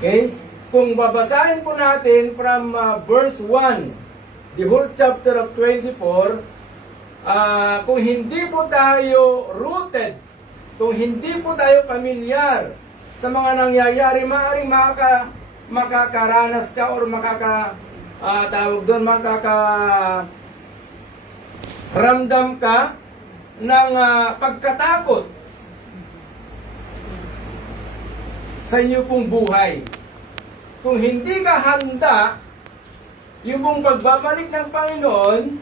Okay? Kung babasahin po natin from verse 1, the whole chapter of 24, kung hindi po tayo rooted, kung hindi po tayo familiar sa mga nangyayari, maaaring makakaranas ka or ramdam ka ng pagkatakot sa inyo pong buhay. Kung hindi ka handa, yung pong pagbabalik ng Panginoon,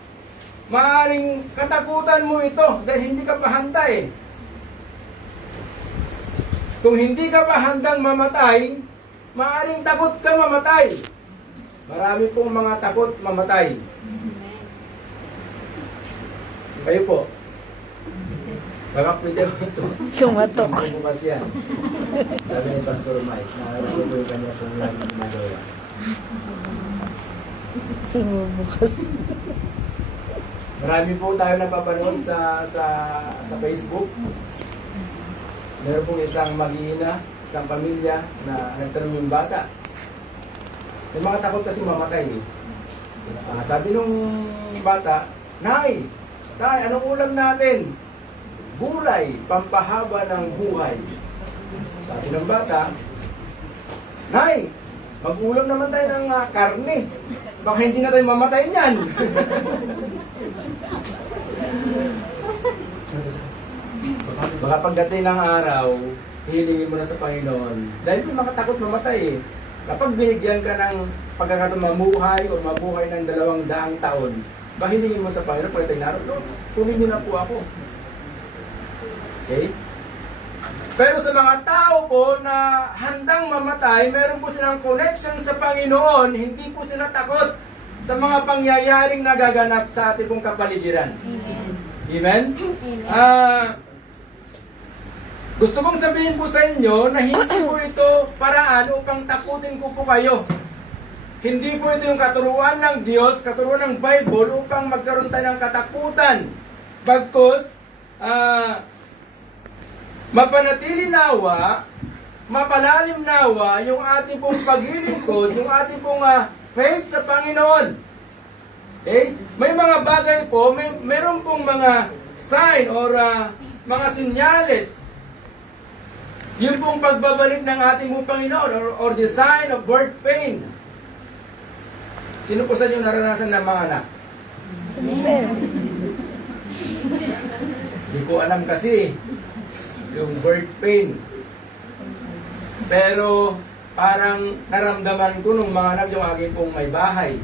maaaring katakutan mo ito dahil hindi ka pa handa eh. Kung hindi ka pa handang mamatay, maaaring takot ka mamatay. Marami pong mga takot mamatay. Kayo po. Baka pwede ako ito. Kumatok. Bukas yan. Sabi ni Pastor Mike, nakarago po yung kanya pong nagawa. Sumubukas. Marami po tayo napapanood sa Facebook. Meron pong isang mag-iina, isang pamilya na nagtanong yung bata. Yung mga takot kasi mamatay eh. Sabi nung bata, Nay, anong ulam natin? Gulay, pampahaba ng buhay. Sabi ng bata, Nay, mag-ulam naman tayo ng karne. Baka hindi na tayo mamatay niyan. Baka pagdating ng araw, hilingin mo na sa Panginoon. Dahil may makatakot mamatay eh. Kapag binigyan ka ng pagkakataon mamuhay o mabuhay ng 200 taon, bahilingin mo sa Panginoon, pagdating na araw, Lord, kunin niyo na po ako. Okay? Pero sa mga tao po na handang mamatay, meron po silang connection sa Panginoon, hindi po sila takot sa mga pangyayaring nagaganap sa ating pong kapaligiran. Amen? Gusto kong sabihin po sa inyo na hindi po ito paraan upang takutin ko po kayo. Hindi po ito yung katuruan ng Diyos, katuruan ng Bible upang magkaroon tayo ng katakutan. Bagkus, mapanatili nawa, mapalalim nawa yung ating pong paglilingkod, yung ating pong faith sa Panginoon. Okay? May mga bagay po, meron pong mga sign or mga sinyales. Yun pong pagbabalik ng ating pong Panginoon or the sign of birth pain. Sino po sa inyo naranasan ng mga anak? Hindi ko alam kasi yung birth pain. Pero parang naramdaman ko nung mga anak yung aking pong may bahay.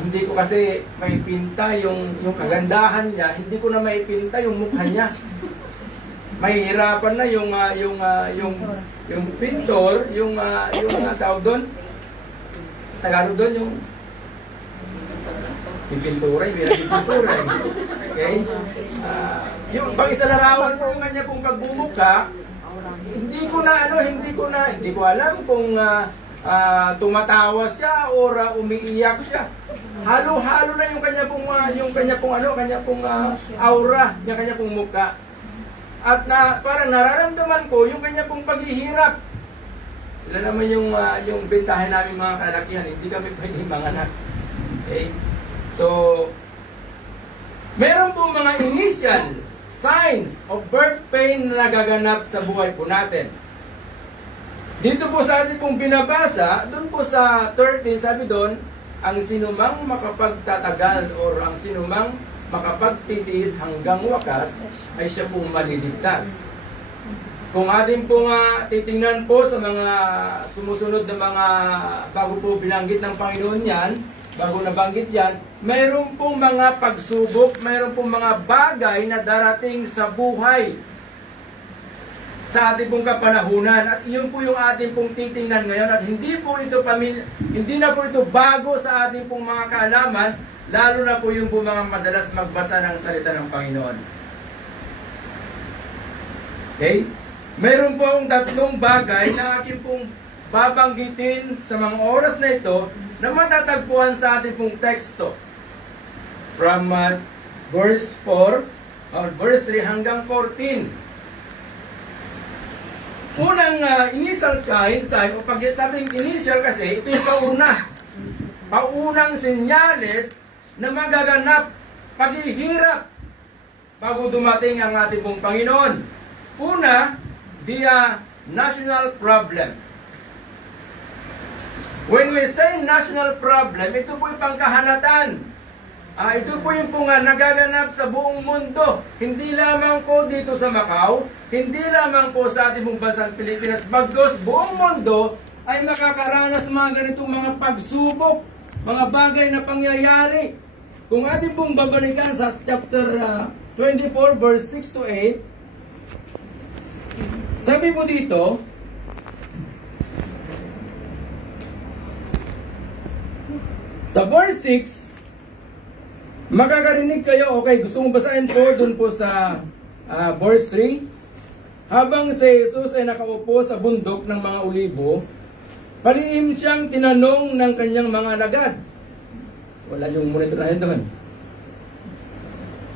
Hindi ko kasi maipinta yung kagandahan niya, hindi ko na maipinta yung mukha niya. Mahihirapan na yung pintor, yung tawag doon, Tagalog doon, yung pintura, yung pinagpintura. Okay? Yung pag-isa larawan ko nga niya pong pagbumukha, hindi ko alam kung tumatawa siya or umiiyak siya. Halo-halo na yung kanya pong aura, yung kanya pong mukha. At parang nararamdaman ko yung kanya pong paghihirap. Ilan naman yung bentahin namin mga kalakihan, hindi kami pwedeng manganak. Okay? So, meron pong mga initial signs of birth pain na nagaganap sa buhay po natin. Dito po sa atin pong binabasa, doon po sa 13, sabi doon, ang sinumang makapagtatagal or ang sinumang makapagtitiis hanggang wakas ay siya pong maliligtas. Kung atin pong titingnan po sa mga sumusunod na mga bago po binanggit ng Panginoon yan, bago nabanggit yan, mayroon pong mga pagsubok, mayroon pong mga bagay na darating sa buhay sa ating pong kapanahunan. At yun po yung ating pong titingnan ngayon. At hindi na po ito bago sa ating pong mga kaalaman, lalo na po yung po mga madalas magbasa ng salita ng Panginoon. Okay? Meron po akong 3 bagay na aking pong babanggitin sa mga oras na ito na matatagpuan sa ating pong teksto. From verse 4 or verse 3 hanggang 14. unang initial sign, o pag sabing initial kasi, ito yung paunang senyales na magaganap paghihirap bago dumating ang ating pong Panginoon. Una, the national problem. When we say national problem, ito po yung pangkahalatan. Ito po yung nagaganap sa buong mundo. Hindi lamang po dito sa Macau, hindi lamang po sa ating bansang Pilipinas, bagos buong mundo ay makakaranas mga ganitong mga pagsubok, mga bagay na pangyayari. Kung ating pong babalikan sa chapter 24 verse 6 to 8, sabi po dito, sa verse 6, makakarinig kayo, okay, gusto mong basahin po dun po sa verse 3. Habang si Jesus ay nakaupo sa bundok ng mga olibo, palihim siyang tinanong ng kanyang mga alagad. Wala yung monitorahin doon.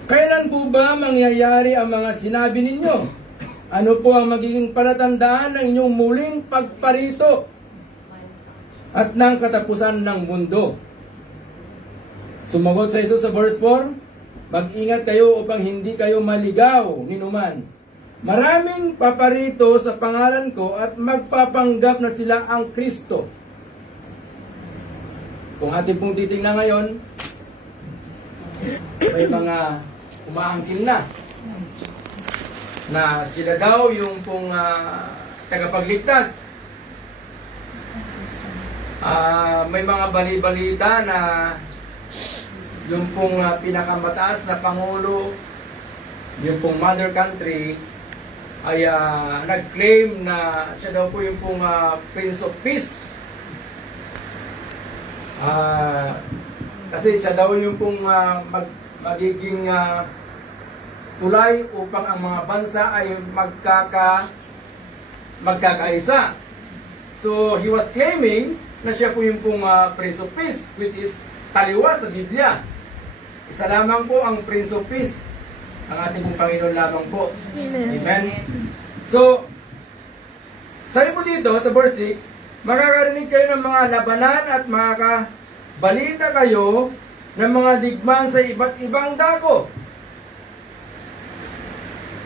Kailan po ba mangyayari ang mga sinabi ninyo? Ano po ang magiging palatandaan ng inyong muling pagparito at ng katapusan ng mundo? Sumagot sa Jesus sa verse 4, mag-ingat kayo upang hindi kayo maligaw ninuman. Maraming paparito sa pangalan ko at magpapanggap na sila ang Kristo. Kung ating pong titingnan ngayon, may mga umaangkin na sila daw yung pong tagapagligtas. May mga bali-balita na yung pong pinakamataas na pangulo, yung pong mother country, ay nag-claim na siya daw po yung pong Prince of Peace. Kasi siya daw yung pong magiging tulay upang ang mga bansa ay magkakaisa. So, he was claiming na siya po yung pong Prince of Peace, which is taliwas sa Biblia. Isa lamang po ang Prince of Peace, ang ating pong Panginoon lamang po. Amen. So, sabi po dito sa verse 6, makakarinig kayo ng mga labanan at makakabalita kayo ng mga digmaan sa iba't ibang dako.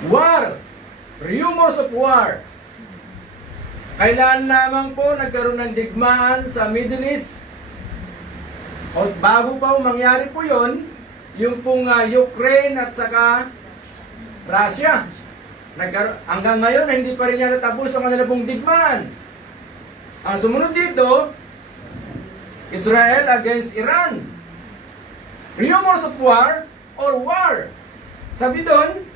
War, rumors of war. Kailan lamang po nagkaroon ng digmaan sa Middle East? O bago pa mangyari po yon, yung pong Ukraine at saka Russia. Hanggang ngayon, hindi pa rin yata tapos ang kanila pong digmaan. Ang sumunod dito, Israel against Iran. Rumors of war or war. Sabi doon,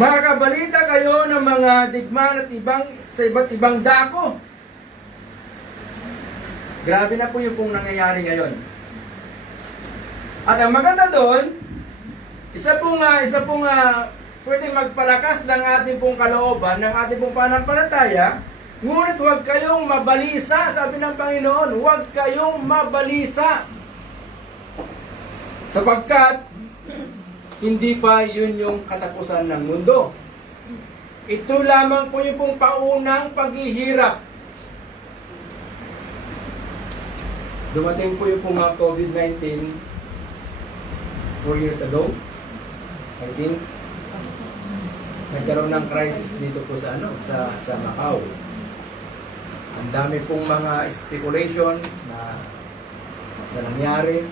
makakabalita kayo ng mga digmaan at sa iba't ibang dako. Grabe na po yung pong nangyayari ngayon. At ang maganda doon, isa pong pwedeng magpalakas ng ating pong kalooban, ng ating pong pananampalataya, ngunit huwag kayong mabalisa, sabi ng Panginoon, huwag kayong mabalisa. Sapagkat, hindi pa yun yung katapusan ng mundo. Ito lamang po yung pong paunang paghihirap. Dumating po yung pong COVID-19 4 years ago, I think. Nagkaroon ng crisis dito po sa Macau. Ang dami pong mga speculation na nangyari.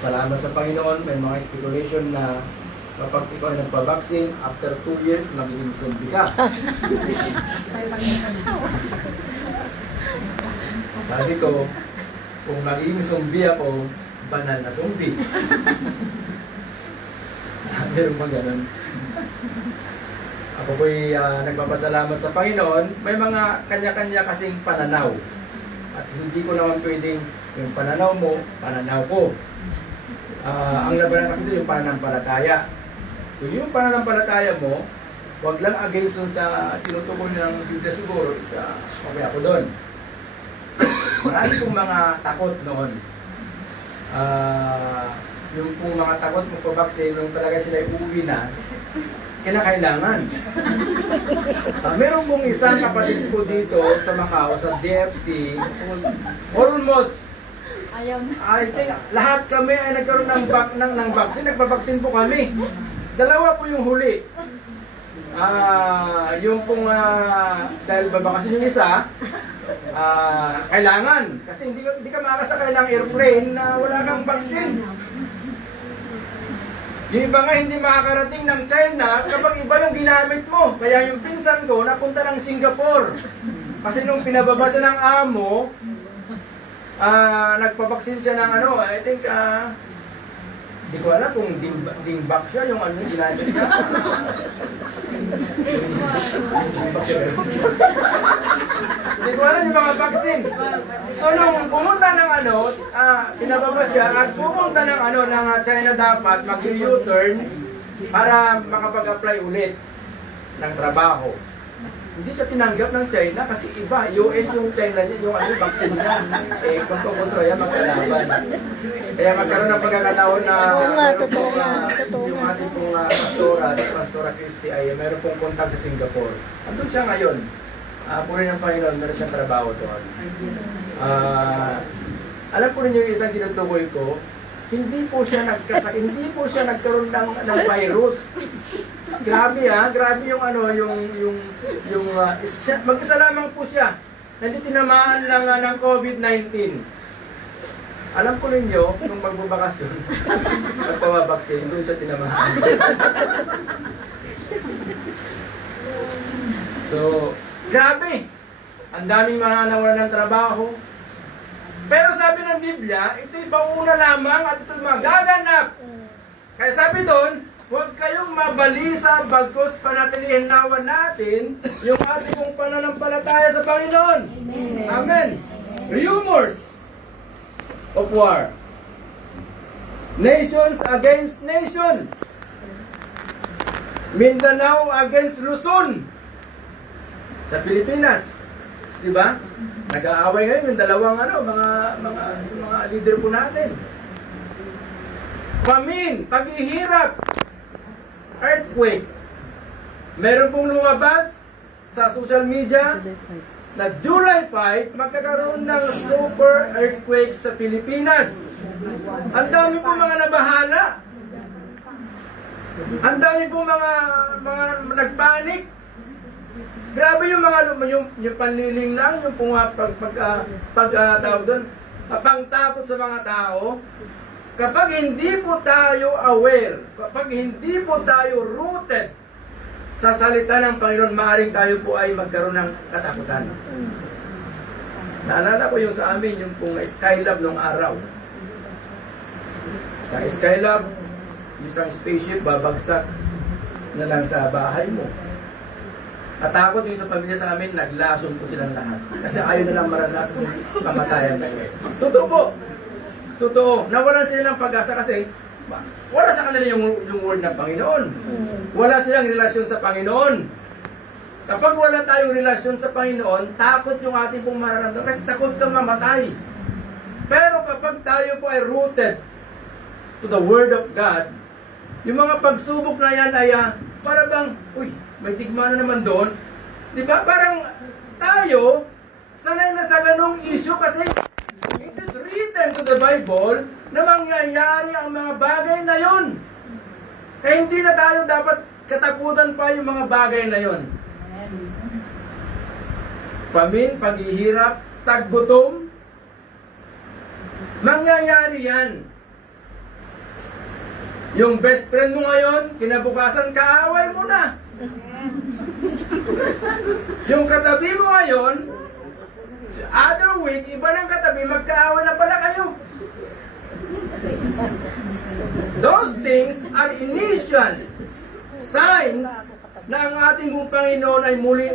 Salamat sa Panginoon, may mga speculation na kapag ikaw ay nagpa-vaccine, after 2 years, magiging zombie ka. Sabi ko, kung magiging zombie ako, banal na zombie. Meron ba ganun? Ako po'y nagpapasalamat sa Panginoon. May mga kanya-kanya kasing pananaw. At hindi ko naman pwedeng yung pananaw mo, pananaw ko. Ang labanan kasi ito yung pananampalataya. So yung pananampalataya mo, huwag lang against sa tinutukoy ng Biblia siguro, isa okay ako doon. Marami pong mga takot noon. yung pong mga takot magpabaksin, nung talaga sila uuwi na, kinakailangan. Meron pong isang kapatid ko dito sa Macau, sa DFC, almost, I think, lahat kami ay nagkaroon ng vaccine, nagpabaksin po kami. Dalawa po yung huli. Yung pong, dahil babakasin yung isa, kailangan. Kasi hindi ka makakasakay ng airplane na wala kang vaccine. Yung iba nga hindi makakarating ng China kapag iba yung ginamit mo. Kaya yung pinsan ko napunta ng Singapore. Kasi nung pinababa siya ng amo, nagpabaksin siya ng ano, I think, hindi ko alam kung dingbak siya yung ano yung ginamit niya. Hindi ko alam yung mga vaccine. So nung pumunta ng ano, pinababa siya at pumunta ng ano, ng China dapat mag-U-turn para makapag-apply ulit ng trabaho. Hindi siya tinanggap ng China kasi iba, US yung China niya, yung ano, vaccine niya. Kontro-kontro yan, magkalaban. Kaya magkaroon ng pagkakataon na Totoo nga. yung ating pong Pastora Christie ay meron pong contact sa Singapore. Andun siya ngayon. Puri ng Panginoon, meron siyang trabaho doon. Alam po rin yung isang tinutukoy ko, hindi po siya nagkaroon ng virus. Grabe grabe yung ano, mag-isa lamang po siya. Hindi tinamaan lang ng COVID-19. Alam po ninyo, nung magbabakasyon, magpapabaksin, doon siya tinamaan. So, grabe! Ang daming mga nawalan ng trabaho. Pero sabi ng Biblia, ito'y pauna lamang at ito'y magaganap. Kaya sabi doon, huwag kayong mabalisa bagkus panatilihin nawan natin yung ating kong pananampalataya sa Panginoon. Amen. Rumors of war. Nations against nation. Mindanao against Luzon. Sa Pilipinas. Diba? Nag-aaway ngayon yung dalawang mga leader po natin. Famine, paghihirap, earthquake. Meron pong lumabas sa social media na July 5, magkakaroon ng super earthquake sa Pilipinas. Ang dami po mga nabahala. Ang dami po mga nagpanik. Grabe yung mga yung panliling lang, yung tawag doon, pangtapos sa mga tao. Kapag hindi po tayo aware, kapag hindi po tayo rooted sa salita ng Panginoon, maaaring tayo po ay magkaroon ng katakutan. Naalala ko yung sa amin, yung pong Skylab nung araw. Sa Skylab, isang spaceship babagsak na lang sa bahay mo. Natakot yung sa pamilya sa amin, naglason po silang lahat. Kasi ayaw na lang maranasan yung kamatayan na yun. Totoo po. Totoo. Nawalan sila ng pag-asa kasi wala sa kanila yung word ng Panginoon. Wala silang relasyon sa Panginoon. Kapag wala tayong relasyon sa Panginoon, takot yung ating pong mararamdaman kasi takot kang mamatay. Pero kapag tayo po ay rooted to the Word of God, yung mga pagsubok na yan ay para bang, uy, may digma na naman doon. Di ba? Parang tayo, sanay na sa ganong issue kasi it is written to the Bible na mangyayari ang mga bagay na yon. Kaya hindi na tayo dapat katakutan pa yung mga bagay na yon. Famine, paghihirap, taggutom, mangyayari yan. Yung best friend mo ngayon, kinabukasan kaaway mo na. Yung katabi mo ngayon, other week, iba ng katabi, magkaaway na pala kayo. Those things are initial signs na ang ating Panginoon ay muli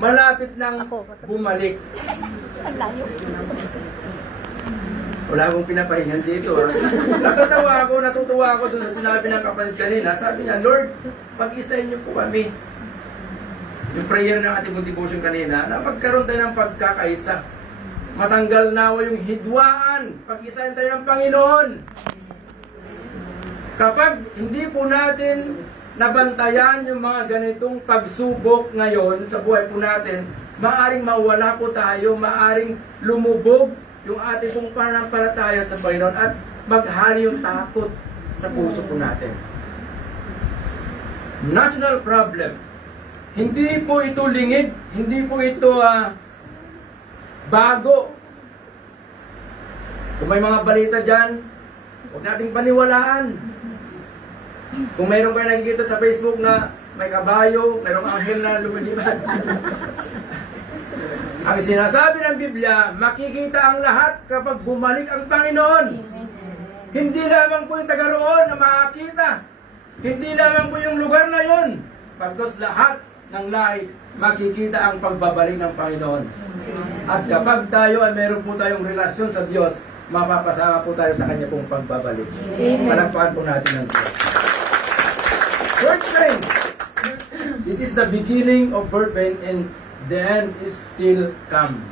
malapit nang bumalik. Wala akong pinapahingan dito. Natutuwa ako doon sa sinabi ng kapatid kanina. Sabi niya, Lord, pag-isahin niyo po kami. Yung prayer ng ating devotion kanina, na magkaroon tayo ng pagkakaisa. Matanggal nawa yung hidwaan. Pag-isahin tayo ng Panginoon. Kapag hindi po natin nabantayan yung mga ganitong pagsubok ngayon sa buhay po natin, maaring mawala po tayo, maaring lumubog yung ating pong pananampalataya sa Panginoon at maghari yung takot sa puso po natin. National problem. Hindi po ito lingid, hindi po ito bago. Kung may mga balita dyan, huwag nating paniwalaan. Kung mayroon kayo nakikita sa Facebook na may kabayo, mayroong anghel na lumilipad. Ang sinasabi ng Biblia, makikita ang lahat kapag bumalik ang Panginoon. Hindi lamang po yung taga roon na makakita. Hindi lamang po yung lugar na yun. Pagkos lahat ng lahi, makikita ang pagbabalik ng Panginoon. At kapag tayo ay meron po tayong relasyon sa Diyos, mapapasama po tayo sa Kanya pong pagbabalik. Palakpakan po natin ng Diyos. Birth pain. This is the beginning of birth pain and the end is still come.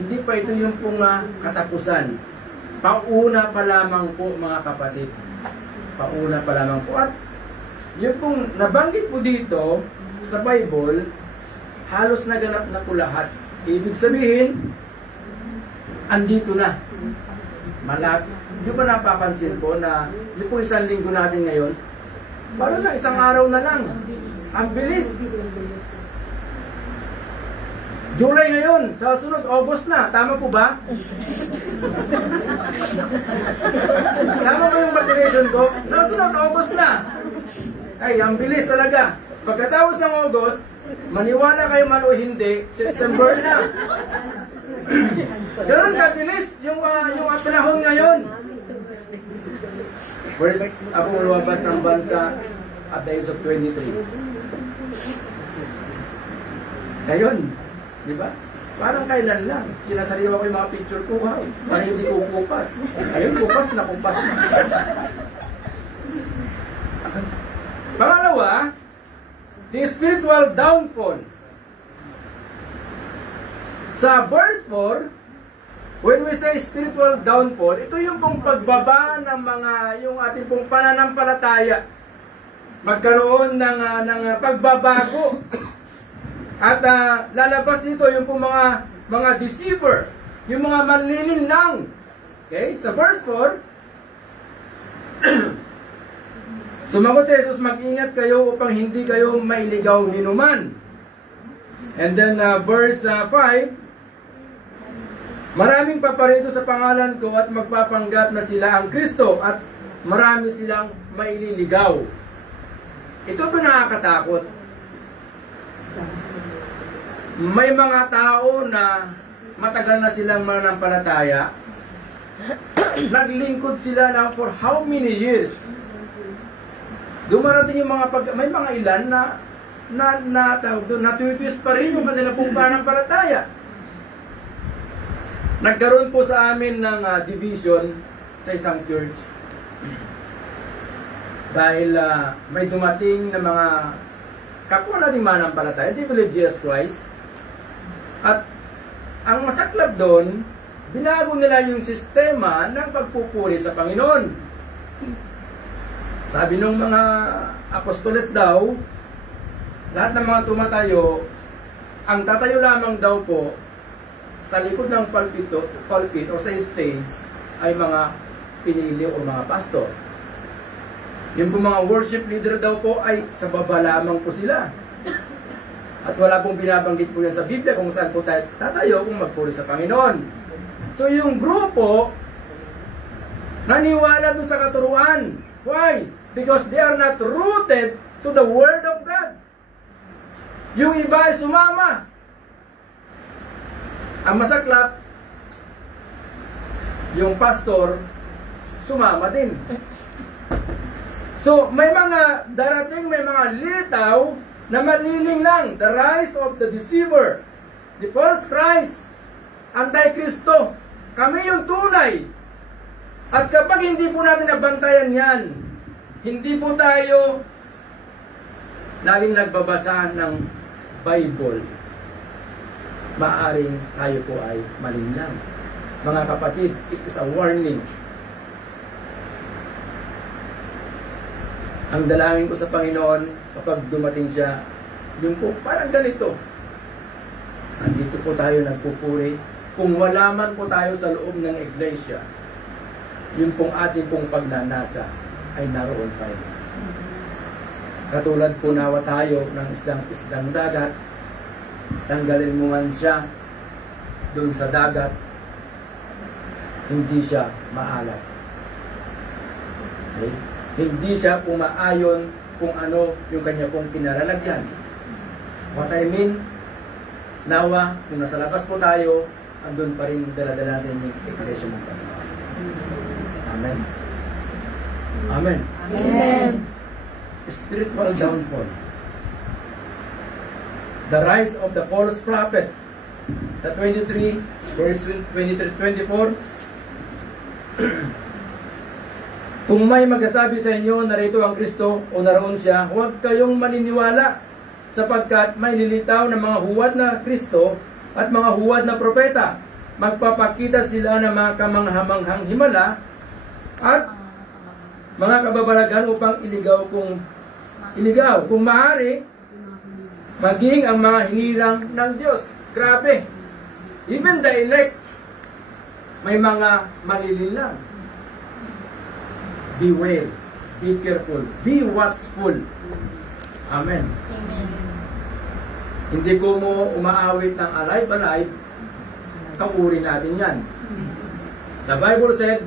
Hindi pa ito yung pong katapusan. Pauna pa lamang po mga kapatid. Pauna pa lamang po. At yung pong nabanggit po dito sa Bible, halos naganap na po lahat. Ibig sabihin, andito na. Malapit. Hindi ba napapansin ko na yung po isang linggo natin ngayon, parang na isang araw na lang. Ang bilis. July ngayon, sa sunod, August na. Tama po ba? Tama ba yung motivation ko? Sa sunod, August na. Ay, ang bilis talaga. Pagkatapos ng August, maniwala kayo man o hindi, September na. Ganun kabilis yung panahon ngayon. First, ako lumabas ng bansa at the age of 23. Ngayon, di ba? Parang kailan lang. Sinasariwa ko yung mga picture ko, wow. Parang hindi ko kupas. Ayun, kupas na kupas na. Pangalawa, the spiritual downfall. Sa verse 4, when we say spiritual downfall, ito yung pong pagbaba ng yung ating pong pananampalataya. Magkaroon ng pagbabago. At lalabas dito yung pong mga deceiver, yung mga manlilinlang. Okay? Sa verse 4, sumagot si Jesus, mag-ingat kayo upang hindi kayo mailigaw ni numan. And then verse 5, maraming paparito sa pangalan ko at magpapanggap na sila ang Kristo at marami silang maililigaw. Ito ba nakakatakot? May mga tao na matagal na silang mananampalataya, naglingkod sila na for how many years? Dumarating yung may mga ilan na twist pa rin yung kanilang pong pananampalataya. Nagkaroon po sa amin ng division sa isang church. Dahil may dumating na mga kapwa nating mananampalataya, they believe Jesus Christ. At ang masaklap doon, binago nila yung sistema ng pagpupuri sa Panginoon. Sabi ng mga apostoles daw, lahat ng mga tumatayo, ang tatayo lamang daw po sa likod ng pulpit o sa stage ay mga pinili o mga pastor. Yung po mga worship leader daw po ay sa baba lamang po sila. At wala pong binabanggit po yan sa Biblia kung saan po tayo tatayo kung magpuri sa Panginoon. So yung grupo, naniwala doon sa katuruan. Why? Because they are not rooted to the Word of God. Yung iba ay sumama. Ang masaklap, yung pastor, sumama din. So, may mga darating, may mga lilitaw na maniling lang. The rise of the deceiver, the false Christ, Antikristo. Kami yung tunay. At kapag hindi po natin nabantayan yan, hindi po tayo laging nagbabasa ng Bible, maaring tayo po ay malinlang. Mga kapatid, it is a warning. Ang dalangin ko sa Panginoon kapag dumating siya, yung po parang ganito. Andito po tayo nagpupuri. Kung wala man po tayo sa loob ng iglesia, yung pong ating pong pagnanasa ay naroon pa rin. Katulad po nawa tayo ng isdang dagat, tanggalin mo man siya doon sa dagat, hindi siya maalat. Okay? Hindi siya pumaayon kung ano yung kanya pong pinalalagyan. What I mean, nawa, kung nasa labas po tayo, andun pa rin dala-dala natin yung iglesia ng Panginoon. Amen. Amen. Amen. Spiritual downfall. The rise of the false prophet. Sa 23, verse 23-24, kung may magsasabi sa inyo na rito ang Kristo o naroon siya, huwag kayong maniniwala sapagkat may lilitaw na mga huwad na Kristo at mga huwad na propeta. Magpapakita sila ng mga kamanghamanghang himala at mga kababalagan upang iligaw kung maaari maging ang mga hinirang ng Diyos. Grabe! Even the elect, may mga malililang. Beware, be careful, be watchful. Amen. Hindi ko mo umaawit ng alive, kauri natin yan. The Bible said,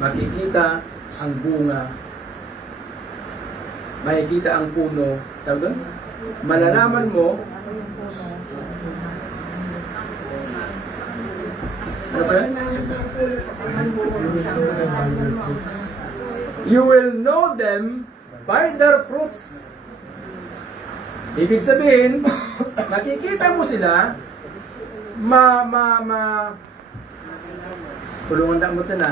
makikita ang bunga, makikita ang puno, tawag doon? Malalaman mo, ano ba yan? You will know them by their fruits. Ibig sabihin, nakikita mo sila, tulungan na mo ito na.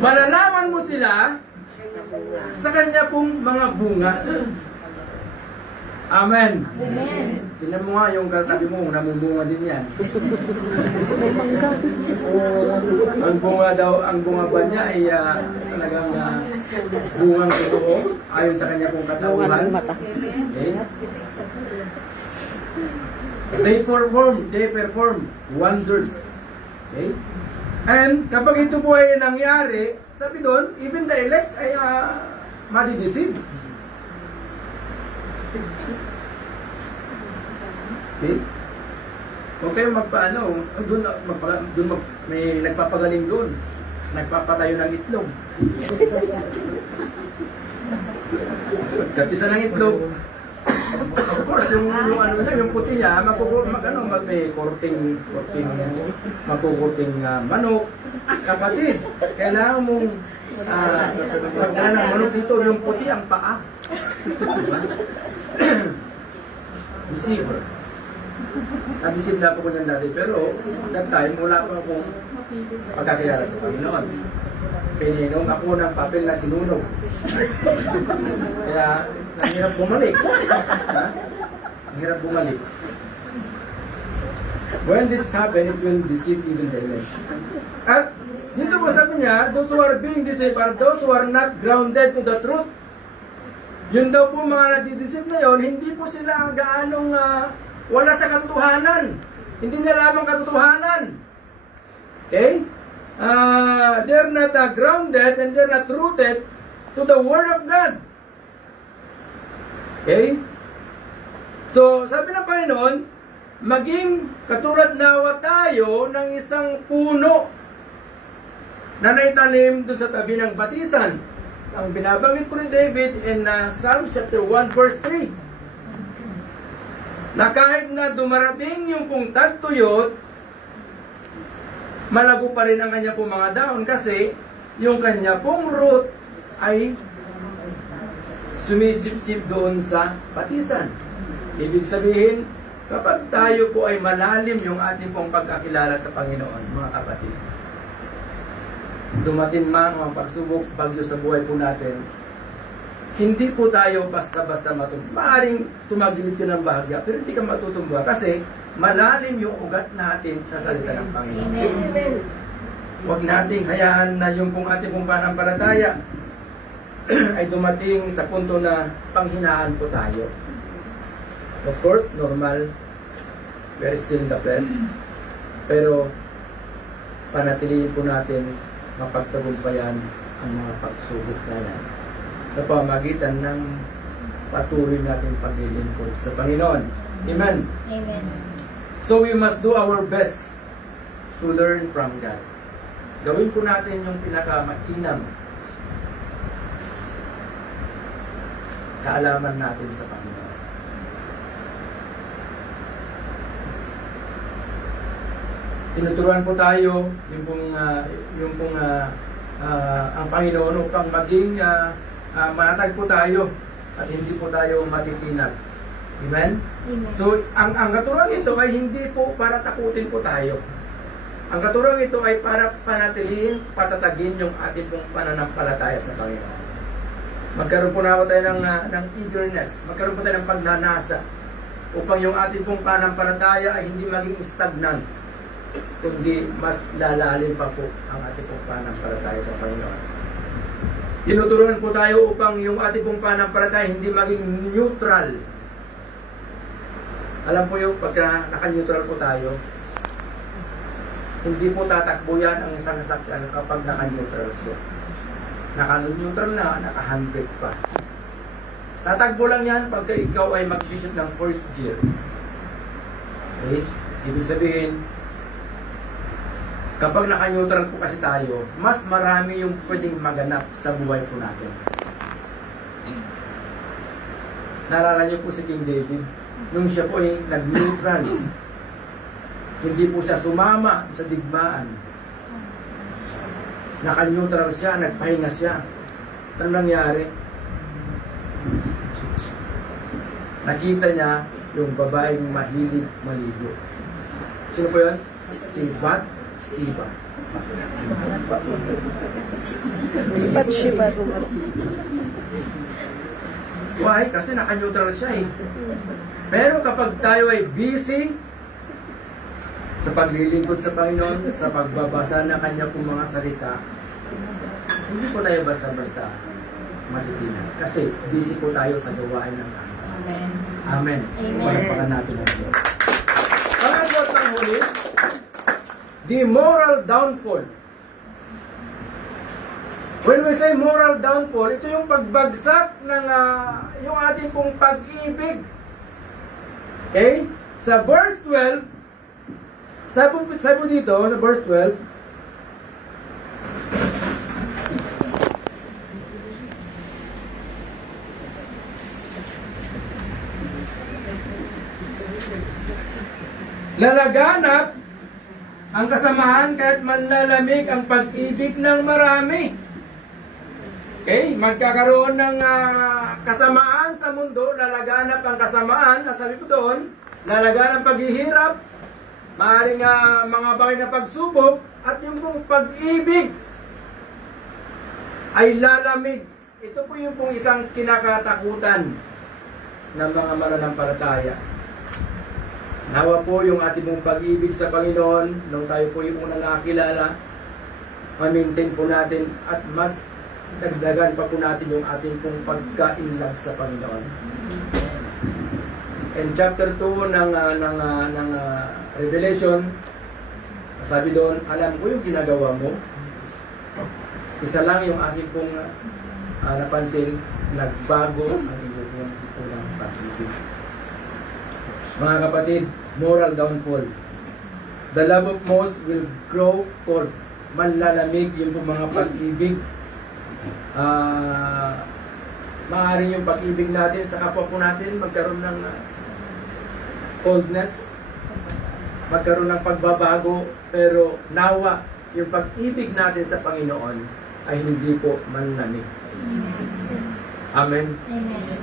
Malalaman mo sila sa kanya pong mga bunga. Amen. Amen. Tingnan mo nga yung katabi mo, namumunga din yan. Ang bunga ba niya ay talagang bungang totoo ayon sa kanya pong katauhan. Okay? They perform wonders. Okay? And kapag ito po ay nangyari, sabi doon, even the elect ay madideceive. Okay? Huwag kayong magpaano, may nagpapagaling doon. Nagpapatayo ng itlog. Kapisa ng itlog. Of course, yung puti niya, may makukurting manok. Kapatid, kailangan mong magdala ng manok dito, yung puti ang paa. Deceiver. Na-deceive na po ko niyan dati, pero that time, wala pa akong pagkakilala sa Panginoon. Pininom ako ng papel na sinunog. Kaya, nanghirap bumalik. Nanghirap bumalik. When this happen, it will deceive even the elect. At, dito po sabi niya, those who are being deceived are those who are not grounded to the truth. Yun daw po mga nadideceive na yun, hindi po sila gaanong wala sa katotohanan. Hindi nila lamang katotohanan. Okay? They're not grounded and they're not rooted to the Word of God. Okay? So, sabi ng Panginoon, maging katulad nawa tayo ng isang puno na naitanim doon sa tabi ng batisan. Ang binabanggit po ni David in Psalm chapter 1 verse 3. Na kahit na dumarating yung pong tagtuyot, malago pa rin ang kanya pong mga dahon kasi yung kanya pong root ay sumisip-sip doon sa batisan. Ibig sabihin, kapag tayo po ay malalim yung ating pong pagkakilala sa Panginoon, mga kapatid, dumating man ang pagsubok, bagyo sa buhay po natin, hindi po tayo basta-basta matutumba. Maaring tumagilid ka ng bahagya, pero hindi ka matutumba kasi malalim yung ugat natin sa salita ng Panginoon. Amen. Huwag nating hayaan na yung pong ating pong pananampalataya ay dumating sa punto na panghinaan po tayo. Of course, normal. We're still in the flesh. Pero, panatilihin po natin mapagtagumpayan ang mga pagsubok na yan sa pamagitan ng patuloy nating paglilingkod sa Panginoon. Amen. Amen. So we must do our best to learn from God. Gawin po natin yung pinakamainam kaalaman natin sa Panginoon. Tinuturuan po tayo ang Panginoon upang maging manatag po tayo at hindi po tayo matitinag. Amen? Amen. So, ang katuruan ito ay hindi po para takutin po tayo. Ang katuruan ito ay para panatilihin, patatagin yung ating pong pananampalataya sa Panginoon. Magkaroon po na tayo ng eagerness, magkaroon po tayo ng pagnanasa upang yung ating pong pananampalataya ay hindi maging stagnant, kundi mas lalalim pa po ang ating pong pananampalataya sa Panginoon. Tinuturuan po tayo upang yung ating pong pananampalataya hindi maging neutral. Alam po yung pagka naka-neutral po tayo, hindi po tatakbo yan ang isang sasakyan kapag naka-neutral siya. Naka-neutral na, naka-100 pa. Tatakbo lang yan pagka ikaw ay mag-shift ng first gear. Okay? Ibig sabihin, kapag naka-neutral po kasi tayo, mas marami yung pwedeng maganap sa buhay po natin. Naalala niyo po si King David, nung siya po ay nag-neutral, hindi po siya sumama sa digmaan. Naka-neutral siya, nagpahinga siya. Ano nangyari? Nakita niya yung babaeng mahilig maligo. Sino po yun? Si Bathsheba. Bathsheba. Why? Kasi naka-neutral siya eh. Pero kapag tayo ay busy sa paglilingkod sa Panginoon, sa pagbabasa ng Kanya pong mga salita, hindi po tayo basta-basta matitinan. Kasi busy po tayo sa gawain ng Panginoon. Amen. Amen. Amen. Walapakan natin ang Diyos. Pangatlo at panghuli, the moral downfall. When we say moral downfall, ito yung pagbagsak ng yung ating pong pag-ibig. Okay? Sa verse 12, sabi dito, sa verse 12, lalaganap ang kasamaan kahit manlalamig ang pag-ibig ng marami. Okay? Magkakaroon ng kasamaan sa mundo, lalaganap ang kasamaan, nasabi ko doon, lalaganap ang paghihirap, maaaring mga bagay na pagsubok, at yung pong pag-ibig ay lalamig. Ito po yung pong isang kinakatakutan ng mga mananampalataya. Nawa po yung ating pong pag-ibig sa Panginoon, nung tayo po yung unang nakakilala, ma-maintain po natin at mas dagdagan pa po natin yung ating pong pagka-inlove sa Panginoon. In chapter 2 ng Revelation, sabi doon, alam ko yung ginagawa mo. Isa lang yung aking pong napansin, nagbago ang iyong unang pag-ibig. Mga kapatid, moral downfall. The love of most will grow cold. Manlalamig yung mga pag-ibig. Maaaring yung pag-ibig natin sa kapwa po natin magkaroon ng coldness, magkaroon ng pagbabago, pero nawa yung pag-ibig natin sa Panginoon ay hindi po manlamig. Amen. Amen.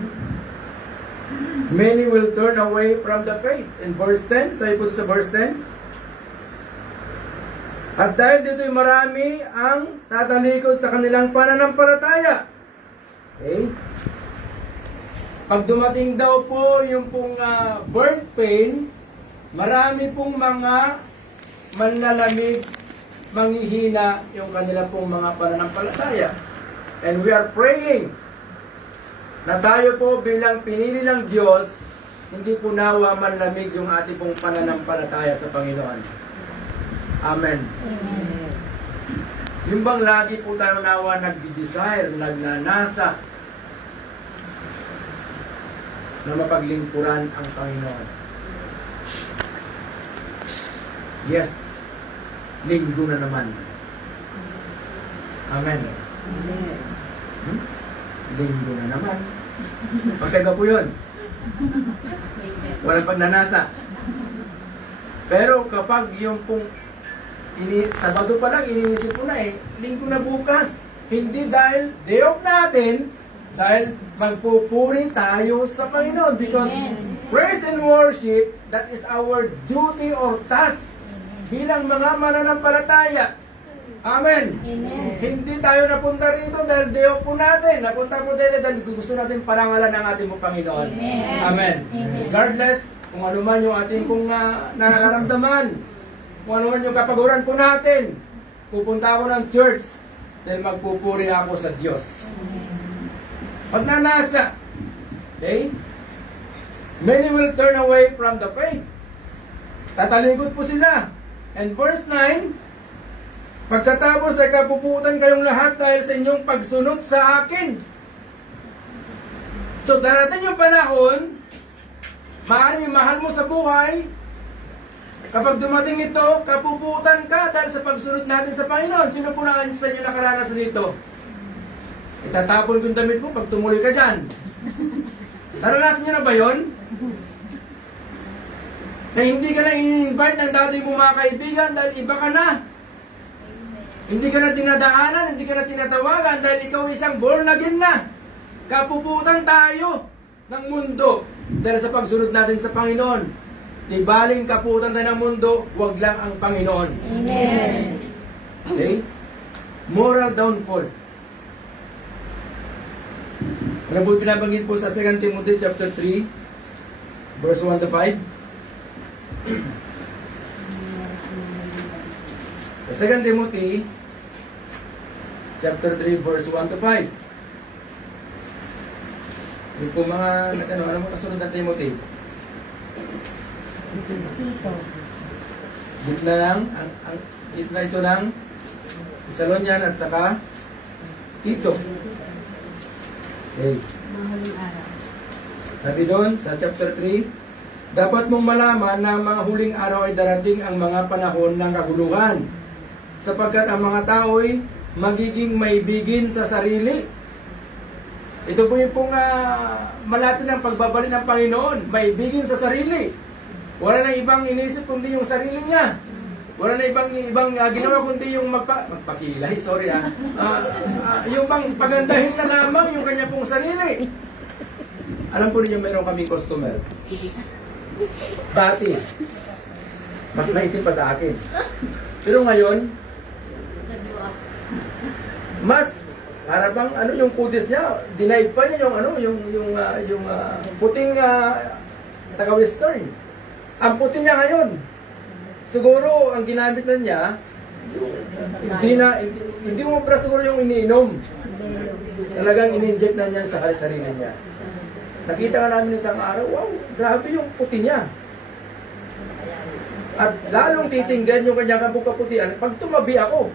Many will turn away from the faith. In verse 10, sabi po sa verse 10, at dahil dito'y marami ang tatalikod sa kanilang pananampalataya. Okay? Pag dumating daw po yung pong birth pain, marami pong mga manlalamig manghihina yung kanila pong mga pananampalataya. And we are praying na tayo po bilang pinili ng Diyos, hindi po nawa manlamig yung ating pong pananampalataya sa Panginoon. Amen. Yung bang lagi po tayo nawa nagdi-desire, nagnanasa na mapaglingkuran ang Panginoon. Yes, linggo na naman. Amen. Linggo na naman. Pagkaga po yun. Walang pagnanasa. Pero kapag yung pong Sabado pa lang, iniisip ko na linggo na bukas. Hindi dahil day off natin, dahil magpupuri tayo sa Panginoon. Because praise and worship, that is our duty or task bilang mga mananampalataya. Amen. Amen. Hindi tayo napunta rito dahil day off po natin. Napunta po tayo dahil gusto natin parangalan ng ating Panginoon. Amen. Regardless kung ano man yung ating nararamdaman, kung ano man yung kapaguran po natin, pupunta ako ng church dahil magpupuri ako sa Diyos. Pagnanasa. Okay? Many will turn away from the faith. Tatalikod po sila. And verse 9, pagkatapos ay kapuputan kayong lahat dahil sa inyong pagsunod sa akin. So darating yung panahon, maaaring mahal mo sa buhay, kapag dumating ito, kapuputan ka dahil sa pagsunod natin sa Panginoon. Sino po na sa inyo nakaranas dito? Itatapon ko yung damit mo pag tumuloy ka dyan. Naranasan nyo na ba yun? Na hindi ka na i-invite ng dating mong mga kaibigan dahil iba ka na. Hindi ka na dinadaanan, hindi ka na tinatawagan dahil ikaw isang born again na. Kapuputan tayo ng mundo dahil sa pagsunod natin sa Panginoon. Di baling kaputan tayo ng mundo, wag lang ang Panginoon. Amen. Okay? Moral downfall. Ano po pinabanggit po sa 2 Timothy chapter 3, verse 1 to 5? Sa 2 Timothy chapter 3, verse 1 to 5. Yung po mga, ano mo kasunod ng Timothy? Gitna lang, gitna ito lang, Thessalonian at saka Tito. Okay. Sabi doon sa chapter 3, dapat mong malaman na mga huling araw ay darating ang mga panahon ng kaguluhan, sapagkat ang mga tao'y magiging maibigin sa sarili. Ito po yung pong malapit ng pagbabalik ng Panginoon, maibigin sa sarili. Wala na ibang inisip kundi yung sarili niya. Wala na ibang ginawa kundi yung magpakilay, sorry yung pang pagandahin na lamang yung kanya pong sarili. Alam po ninyo, meron kaming customer. Dati, mas maitim pa sa akin. Pero ngayon, mas para bang yung kudis niya, denied pa niya yung puting taga-western. Ang puti niya ngayon, siguro ang ginamit na niya, hindi mo para siguro yung iniinom. Talagang in-inject na niya sa sarili niya. Nakita nga namin isang araw, wow, grabe yung puti niya. At lalong titinggan yung kanyang kapuputian pag tumabi ako.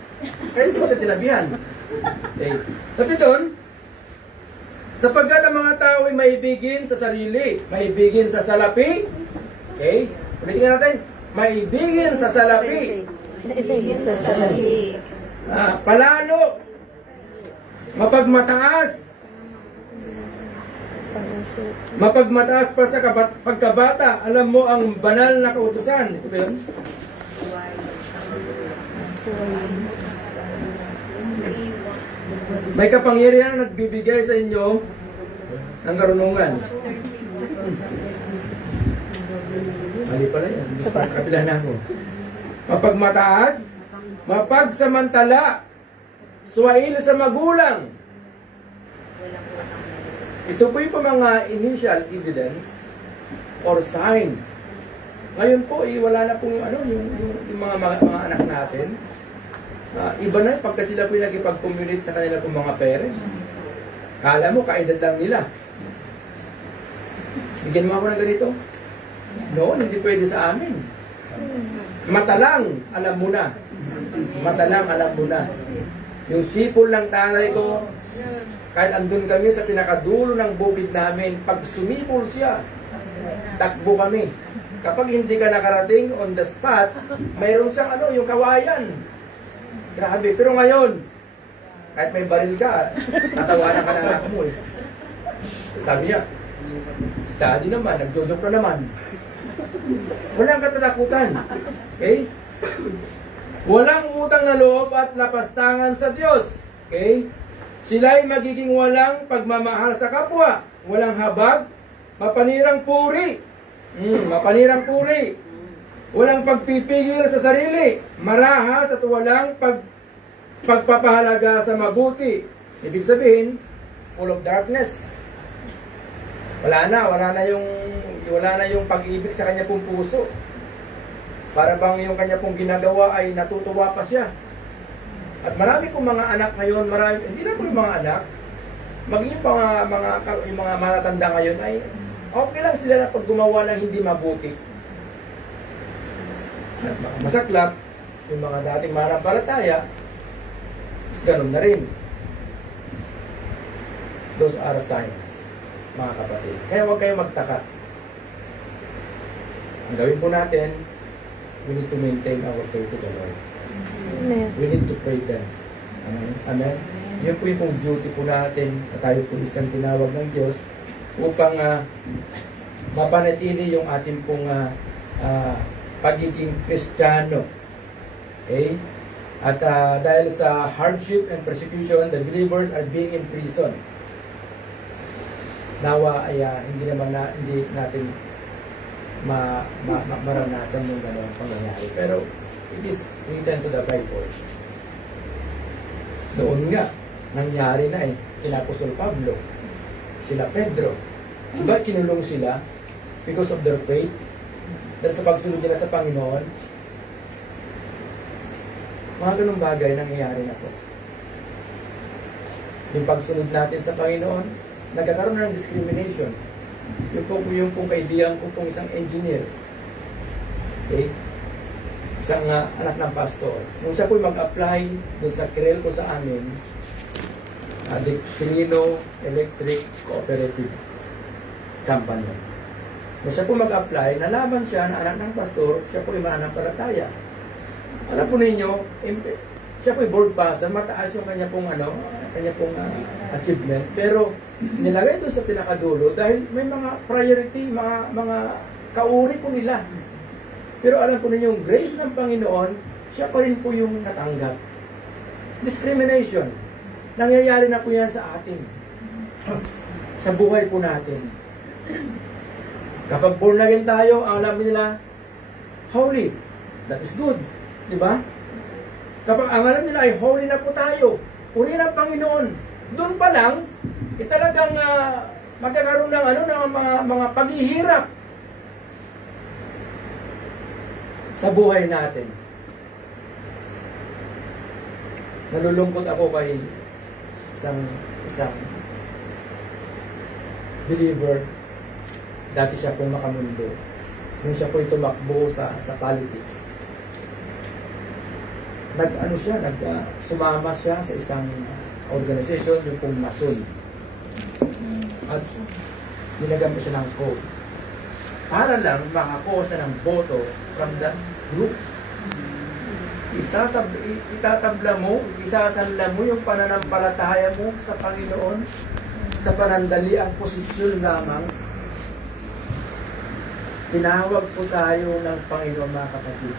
Kaya hindi ko sa tinabihan. Okay. Sabi doon, sapagkat ang mga tao ay maibigin sa sarili, maibigin sa salapi. Okay? Ulitin natin. Maibigin sa salapi. Sa salapi. Palalo. Mapagmataas. Mapagmataas pa sa pagkabata. Alam mo ang banal na kautusan. Ito ba yun? May kapangyarihan na nagbibigay sa inyo ng karunungan. Mali pala yan. Sa kapila na ako. Mapagmataas, mapagsamantala, suwail sa magulang. Ito po yung mga initial evidence or sign. Ngayon po, wala na pong yung mga anak natin. Iba na pagka sila po yung nakipag-communicate sa kanila pong mga parents. Kala mo, kaedad lang nila. Bigyan mo ako ng ganito. No, hindi pwede sa amin. Mata lang, alam mo na. Mata lang, alam mo na. Yung sipol ng tatay ko, kahit andun kami sa pinakadulo ng bukid namin, pag sumipol siya, takbo kami. Kapag hindi ka nakarating on the spot, mayroon siyang yung kawayan. Grabe. Pero ngayon, kahit may baril ka, tatawanan ka na anak mo eh. Sabi niya, si daddy naman, nagjojoke na naman. Walang katatakutan. Okay? Walang utang na loob at lapastangan sa Diyos. Okay? Sila'y magiging walang pagmamahal sa kapwa. Walang habag, mapanirang puri. Mapanirang puri. Walang pagpipigil sa sarili. Marahas at walang pagpapahalaga sa mabuti. Ibig sabihin, full of darkness. Wala na yung pag-ibig sa kanya pong puso. Para bang yung kanya pong ginagawa ay natutuwa pa siya. At marami kong mga anak ngayon, hindi lang po yung mga anak, maging yung mga matatanda ngayon ay okay lang sila na pag gumawa ng hindi mabuti. At masaklap, yung mga dating manampalataya, ganun na rin. Those are signs, mga kapatid. Kaya huwag kayong magtaka. Ang gawin po natin, we need to maintain our faith to the Lord. Amen. We need to pray them. Amen? Amen? Yun po yung duty po natin na tayo po isang tinawag ng Diyos upang mapanatili yung ating pong pagiging Kristiyano. Okay? At dahil sa hardship and persecution, the believers are being imprisoned. Nawa ay hindi natin maranasan yung gano'ng pangyayari. Pero it is written to the Bible. Noon nga, nangyari na kina Apostol Pablo, sila Pedro. Diba kinulong sila because of their faith? Dahil sa pagsunod nila sa Panginoon, mga ganung bagay nangyayari na po. Yung pagsunod natin sa Panginoon, nagkakaroon ng discrimination. Yung pong kaibigan ko pong isang engineer. Okay? Isang anak ng pastor. Nung siya po mag-apply dun sa Kirel ko sa amin, the Trino Electric Cooperative Company. Nung siya po mag-apply, nalaman siya na anak ng pastor, siya po yung mananampalataya. Alam po ninyo, siya po yung board passer, mataas yung kanya pong achievement, pero nilagay doon sa pinakadulo dahil may mga priority, mga kauri po nila. Pero alam po ninyo, yung grace ng Panginoon, siya pa rin po yung natanggap. Discrimination. Nangyayari na po yan sa atin. Sa buhay po natin. Kapag born again tayo, ang alam nila, holy. That is good. Diba? Kapag ang alam nila ay holy na po tayo, puri ng Panginoon, doon pa lang, talagang magkakaroon ng mga paghihirap sa buhay natin. Nalulungkot ako kay isang believer. Dati siya pong makamundo. Nung siya po tumakbo sa politics. Sumama siya sa isang organization, yung pong Mason. At ginagamit siya ng code. Para lang makakuha siya ng boto from the groups. Itatabla mo, isasanla mo yung pananampalataya mo sa Panginoon sa panandali ang posisyon lamang. Tinawag po tayo ng Panginoon, mga kapatid.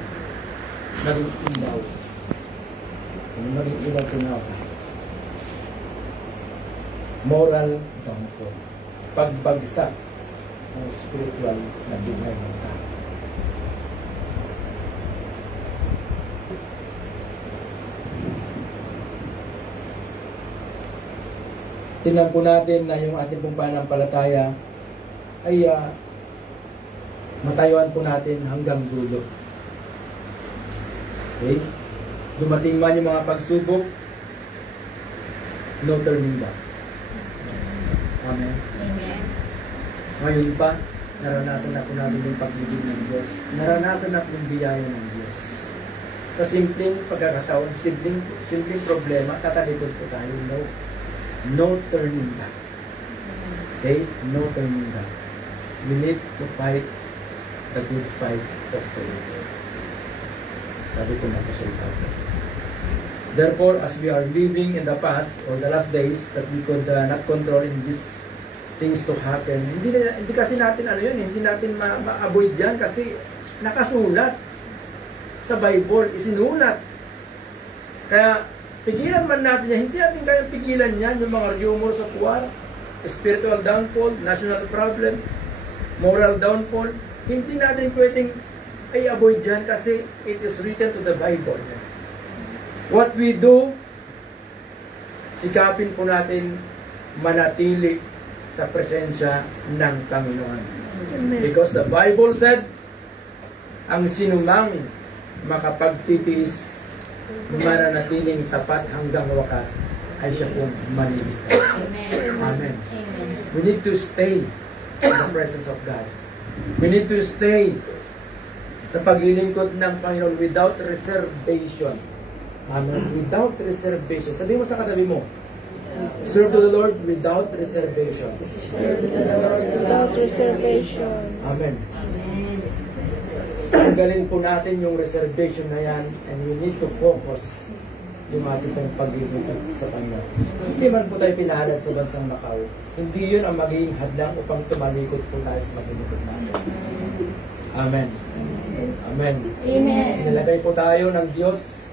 Maging ilaw. Maging ilaw tunaw. Moral downfall. Pagbagsak ng spiritual na buhay ng tao. Tingnan po natin na yung ating pong pananampalataya ay matayuan po natin hanggang dulo. Okay? Dumating man yung mga pagsubok, no turning back. Amen. Amen. Ngayon pa, naranasan na po natin yung pag-ibig ng Diyos. Naranasan na po yung biyaya ng Diyos. Sa simpleng pagkakataon, simpleng problema, tatalikod po tayo. No. No turning back. Okay? No turning back. We need to fight the good fight of faith. Sabi ko na po sa ito. Therefore, as we are living in the past or the last days that we could not control in these things to happen, hindi kasi natin hindi natin ma-avoid yan kasi nakasulat sa Bible, isinulat. Kaya pigilan man natin yan, hindi natin kayang pigilan yan, yung mga rumors of war, spiritual downfall, national problem, moral downfall, hindi natin pwedeng i-avoid yan kasi it is written to the Bible. What we do, sikapin po natin manatili sa presensya ng Panginoon. Amen. Because the Bible said, ang sinumang makapagtitiis, mananatiling tapat hanggang wakas, ay siya pong maliligtas. Amen. Amen. Amen. We need to stay in the presence of God. We need to stay sa paglilingkod ng Panginoon without reservation. Amen. Without reservation. Sabi mo sa katabi mo, serve to the Lord without reservation. Without reservation. Amen. Amen. Tanggalin po natin yung reservation na yan and we need to focus yung ating pong paglilingkod sa Panginoon. Hindi man po tayo pinahalad sa bansang Macau. Hindi yun ang magiging hadlang upang tumalikod po tayo sa paglilingkod natin. Amen. Amen. Amen. Nilagay po tayo ng Diyos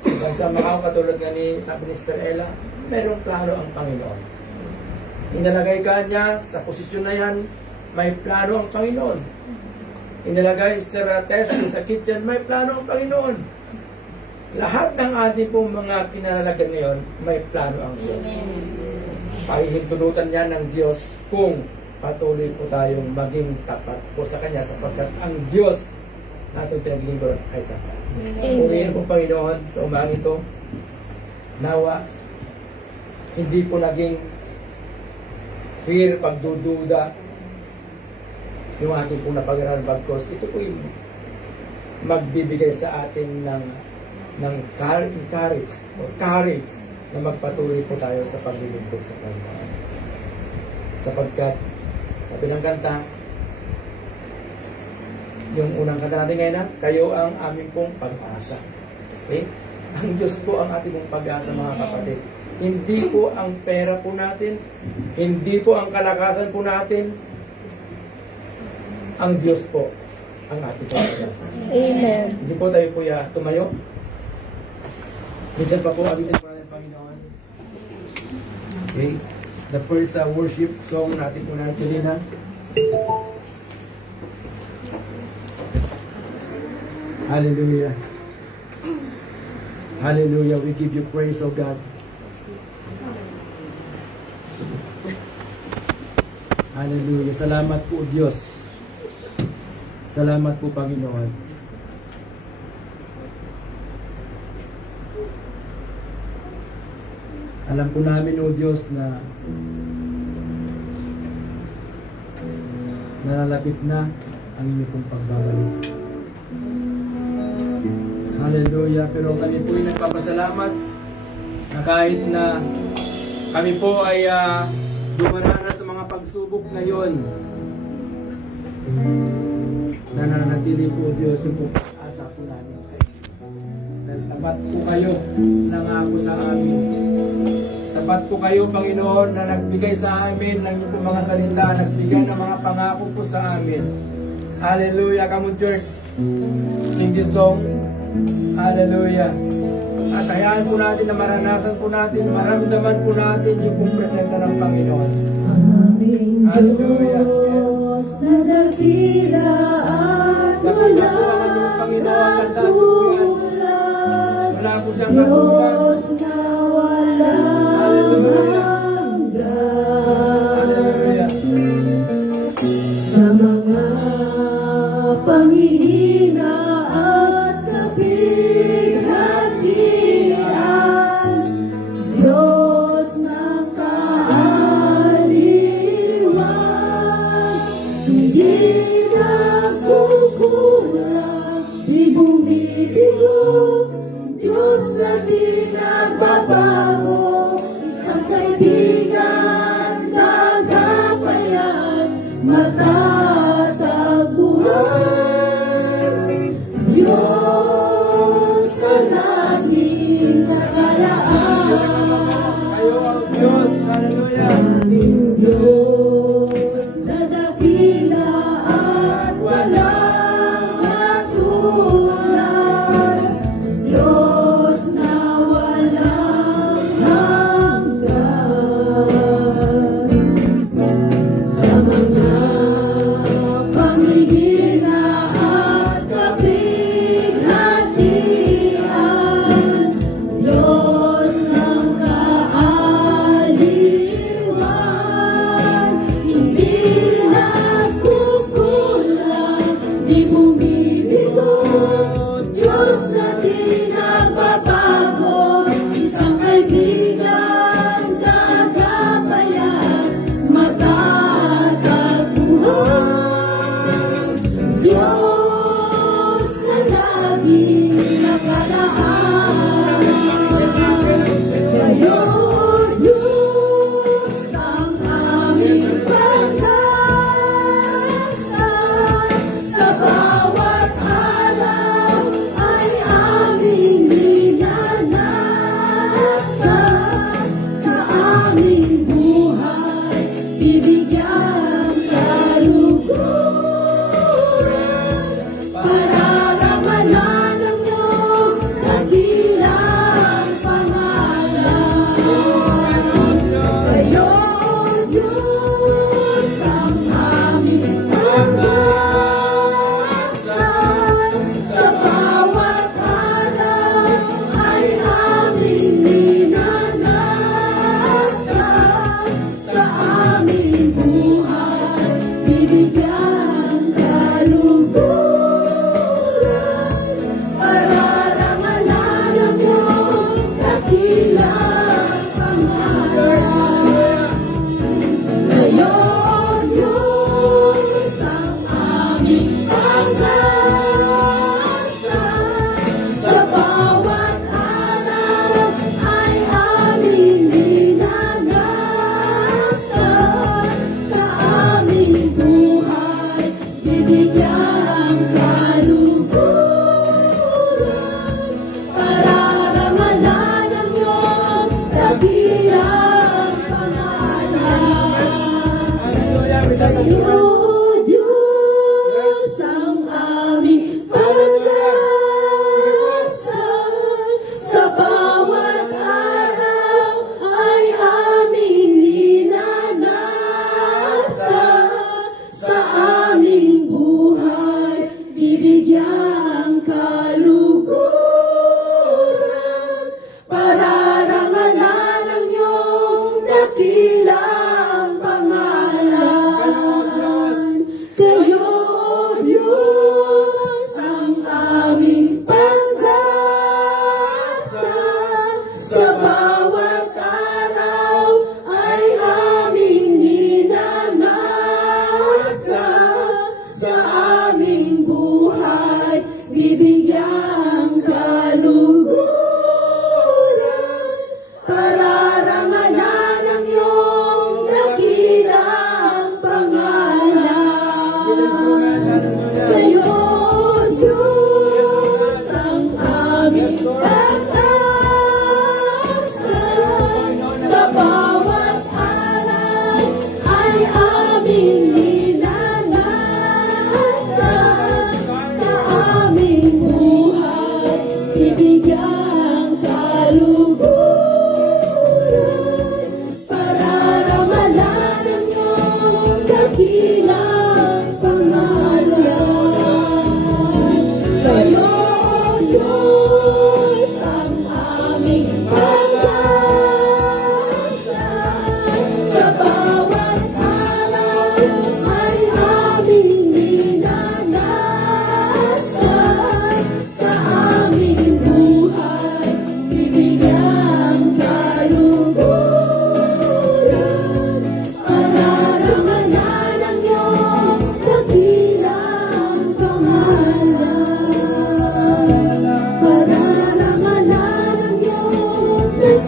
sa bansang Macau, katulad nga ni sabi ni Sister Ella, merong plano ang Panginoon. Inilagay ka niya sa posisyon na yan, may plano ang Panginoon. Inilagay Sister Tess sa kitchen, may plano ang Panginoon. Lahat ng ating pong mga kinalagyan ngayon, may plano ang Diyos. Pahihintulutan niya ng Diyos kung patuloy po tayong maging tapat po sa Kanya sapagkat ang Diyos na ating pinaglingkuran ay tapat. Purihin po Panginoon sa umagang ito, nawa, hindi po naging fear, pagdududa, yung ating pong napag-aralan bagkos. Ito po yung magbibigay sa atin ng courage na magpatuloy po tayo sa paglilingkod sa Panginoon. Sapagkat, sabi ng kanta, yung unang kanta natin ngayon na, kayo ang aming pong pag-asa. Okay? Ang Diyos po ang ating pong pag-asa, mga kapatid. Hindi po ang pera po natin, hindi po ang kalakasan po natin, ang Diyos po ang ating pong pag-asa. Amen. Sige po tayo po tumayo. Minsan pa po, abitin po natin Panginoon. Okay. The first worship song natin po natin na. Hallelujah. Hallelujah. We give you praise, O God. Hallelujah. Salamat po, Diyos. Salamat po, Panginoon. Alam po namin, O Diyos, na nalalapit na ang inyong pong pagbabalik. Hallelujah. Pero kami po ay nagpapasalamat na kahit na kami po ay dumaranas sa mga pagsubok ngayon, nananatili po, Diyos, yung pong pag-asa po namin sa inyo. Dahil tapat po kayo nangako sa amin. Tapat po kayo, Panginoon, na nagbigay sa amin ng inyong mga salita, nagbigay ng mga pangako po sa amin. Hallelujah. Come on, church. Sing this song. Hallelujah. At hayaan po natin na maranasan po natin, maramdaman po natin yung pong presensya ng Panginoon. Hallelujah. Yes. Na dakila at Dakila po ang inyong Panginoon. Tandaan po yan. Wala po siyang katulad. Diyos na walang Hallelujah. hanggan. Hallelujah. Sa mga panghihina at kapighati nagbabago, isang kaibigan, kagapayan, matatagpuan. Diyos sa laging nakaraan, Kayo ang Diyos. Hallelujah. aming Diyos na dakila at walang katulad, Diyos na walang hanggan. Sa mga panghihina at kapighatian, Diyos ng kaaliwan, hindi nagkukulang, di bumibigo, Diyos na di nagbabago, isang kaibigan, kagapayan, matatagpuan. Diyos na laging nakaraan, kayo, Diyos, ang aming pag-asa. Sa bawat araw ay aming minanasan. Sa aming buhay, bibigyan kaluguran. Pararangalan ng iyong dakilang pangalan. Kayo, Diyos, ang aming pag-asa. Sa bawat araw ay aming minanasan. Sa aming buhay, bibigyan kaluguran. Pararangalan ng iyong dakilang pangalan. Kayo, Diyos, ang aming pag-asa. Sa bawat araw ay aming minanasan. Sa aming buhay, bibigyan kaluguran. Pararangalan ng iyong dakilang pangalan. Hallelujah. We thank you, Kayo, Lord. Diyos, ang aming pag-asa. Sa bawat araw ay aming minanasan. Sa aming buhay, bibigyan kaluguran. Pararangalan ng iyong dakilang pangalan.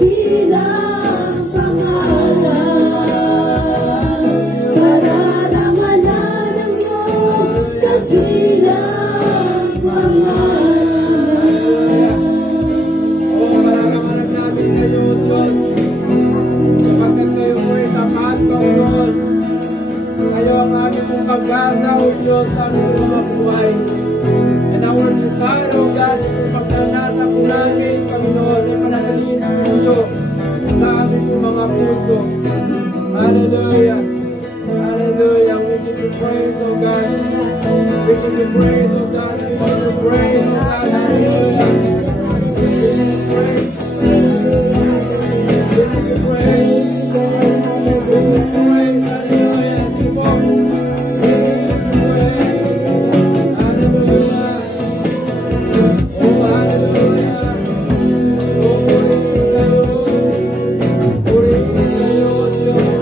dakilang pangalan. Kararangalan ang iyong dakilang pangalan. O mararaman namin kayo, O Diyos, sapagkat kayo po ay tapat, Panginoon. Kayo ang aming pong pag-asa, O Diyos, sa aming mga buhay. And our desire, O God, pagkanasa po namin, Panginoon, ay panatiliin ang mundo sa aming pong mga puso. Hallelujah. Hallelujah. We give you praise, O God. We give you praise, O God. We give you praise, O God. Hallelujah. We give you praise. We give you praise. We give you praise. Hallelujah. Keep on. We give you praise. Hallelujah. Oh, hallelujah. Oh, purihin kayo. Purihin kayo, Diyos.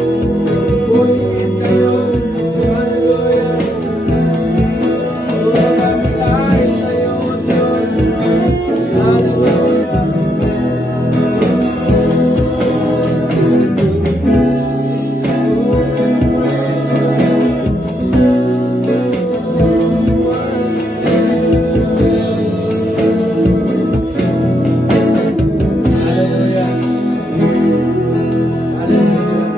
Purihin kayo. Hallelujah. Oh, pagkain kayo, Diyos. Hallelujah. Hallelujah. Hallelujah.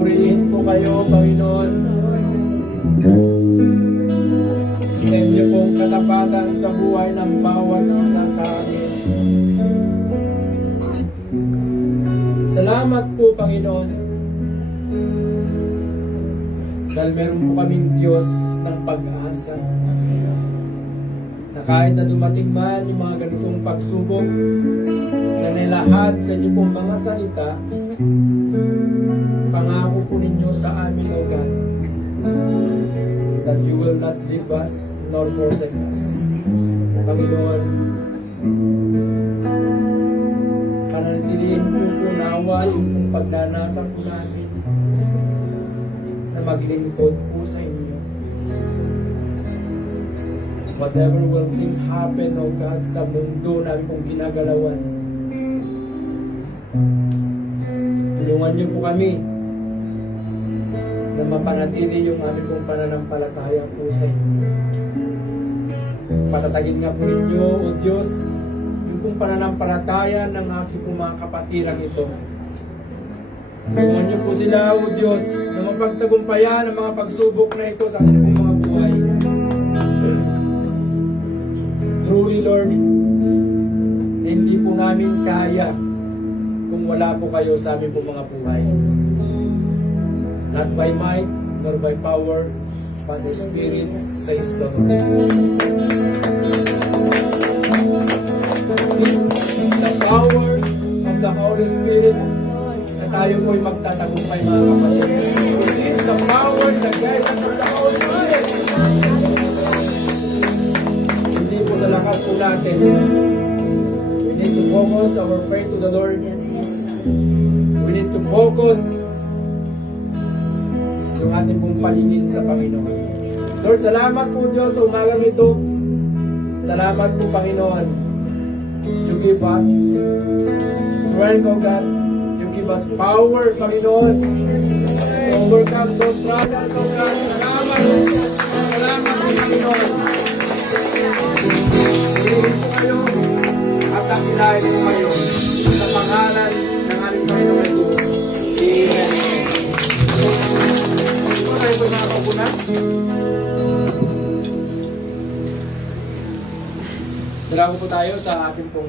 Purihin po kayo, Panginoon. Sa inyo pong katapatan sa buhay ng bawat isa sa amin. Salamat po, Panginoon. Dahil meron po kaming Diyos ng pag-asa. Na kahit na dumating man yung mga ganitong pagsubok, na nilahat sa inyo pong mga salita, pangako po ninyo sa amin, O God, that you will not leave us nor forsake us. Panginoon, pananatiliin po po nawa yung pagnanasa po namin na maglingkod po sa inyo. Whatever will things happen, O God, sa mundo namin pong ginagalawan, tulungan niyo po kami na mapanatili yung aming pong pananampalataya po sa inyo. Patatagin nga po ninyo, O Diyos, yung pong pananampalataya ng aking pong mga kapatirang ito. Tulungan niyo po sila, O Diyos, na mapagtagumpayan ang mga pagsubok na ito sa ating pong mga buhay. Truly, Lord, hindi po namin kaya kung wala po kayo sa aming po mga buhay. Not by might, nor by power, but the Spirit, says the Lord. It's the power of the Holy Spirit na tayo po'y magtatagumpay, mga kapatid. It is the power, the guidance of the Holy Spirit. Hindi po sa lakas po natin. We need to focus our faith to the Lord. We need to focus yung ating pong paningin sa Panginoon. Lord, salamat po Diyos sa umagang ito. Salamat po Panginoon. You give us strength, O God. You give us power, Panginoon, to overcome those struggles, O God. Salamat po. Salamat po Panginoon. Piliin po kayo at takilain po kayo sa pangalan ng ating Panginoon Jesus. Amen. Ito tayo po nakakaupo na. Dalawa po tayo sa ating pong